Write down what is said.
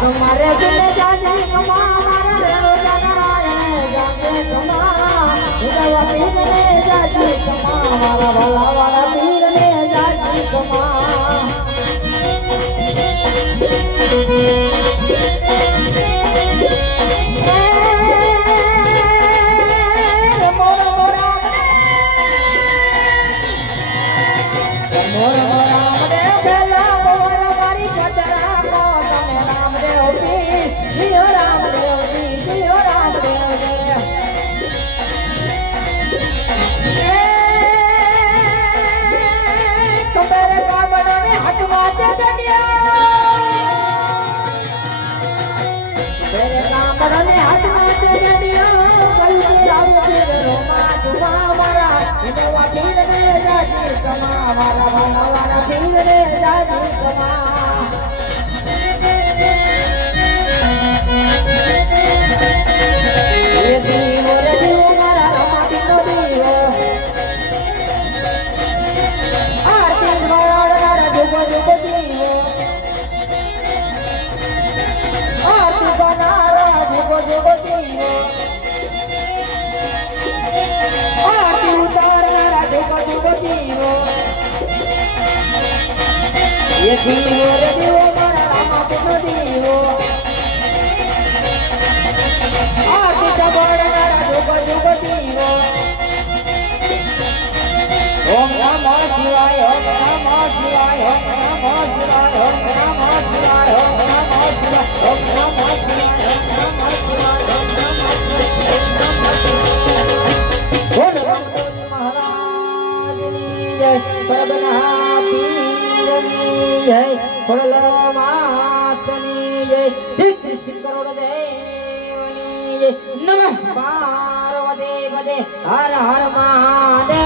तुम्हारे दिल जाने कमारे जाने कमा उदवा पीर ने जाने कमा हमारा भला वाला पीर ने जाने कमा ये दियो रे दियो मारा रामा बिनो दियो आती जबड़ मारा जोगो जोगो दियो ओम नमः शिवाय ओम नमः शिवाय ओम नमः शिवाय ओम नमः शिवाय ओम नमः शिवाय ओम नमः शिवाय ओम नमः शिवाय ओम नमः शिवाय महाराज जय परबना जय फड़लो मातनी जय श्री करोड़ देवनी जय नमः पार्वती पदे हर हर महादेव।